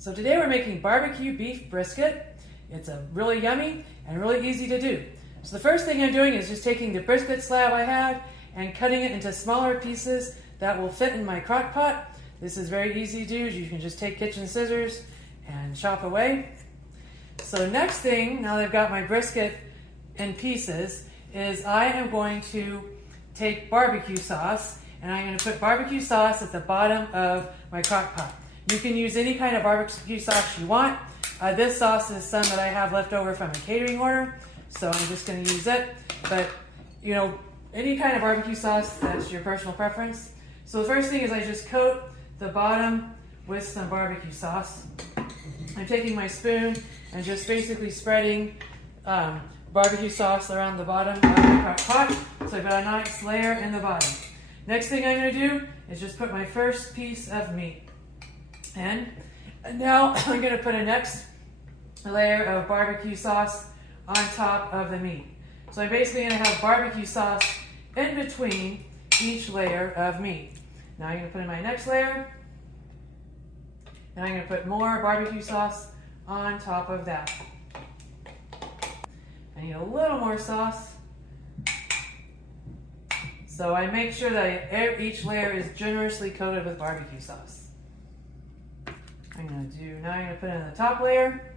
So today we're making barbecue beef brisket. It's a really yummy and really easy to do. So the first thing I'm doing is just taking the brisket slab I have and cutting it into smaller pieces that will fit in my crock pot. This is very easy to do. You can just take kitchen scissors and chop away. So next thing, now that I've got my brisket in pieces, is I am going to take barbecue sauce, and I'm going to put barbecue sauce at the bottom of my crock pot. You can use any kind of barbecue sauce you want. This sauce is some that I have left over from a catering order, so I'm just going to use it. But, you know, any kind of barbecue sauce, that's your personal preference. So the first thing is I just coat the bottom with some barbecue sauce. I'm taking my spoon and just basically spreading barbecue sauce around the bottom of the crock pot. So I've got a nice layer in the bottom. Next thing I'm going to do is just put my first piece of meat in. And now I'm going to put a next layer of barbecue sauce on top of the meat. So I'm basically going to have barbecue sauce in between each layer of meat. Now I'm going to put in my next layer, and I'm going to put more barbecue sauce on top of that. I need a little more sauce. So I make sure that each layer is generously coated with barbecue sauce. Now I'm going to put in the top layer.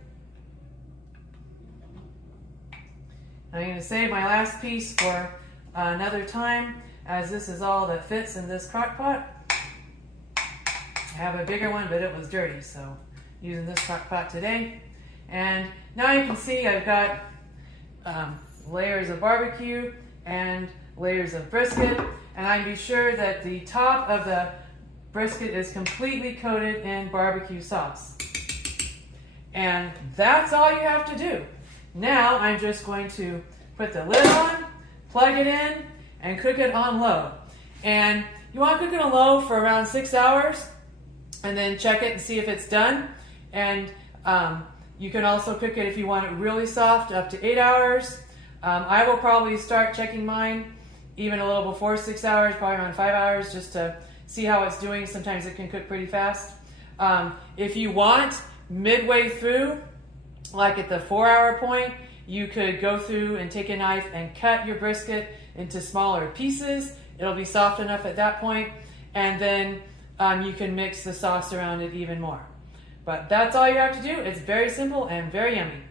I'm going to save my last piece for another time, as this is all that fits in this crock pot. I have a bigger one, but it was dirty, so using this crock pot today. And now you can see I've got layers of barbecue and layers of brisket, and I be sure that the top of the brisket is completely coated in barbecue sauce. And that's all you have to do. Now I'm just going to put the lid on, plug it in, and cook it on low. And you want to cook it on low for around 6 hours, and then check it and see if it's done. And you can also cook it if you want it really soft, up to 8 hours. I will probably start checking mine even a little before 6 hours, probably around 5 hours, just to see how it's doing. Sometimes it can cook pretty fast. If you want, midway through, like at the 4-hour point, you could go through and take a knife and cut your brisket into smaller pieces. It'll be soft enough at that point, and then you can mix the sauce around it even more. But that's all you have to do. It's very simple and very yummy.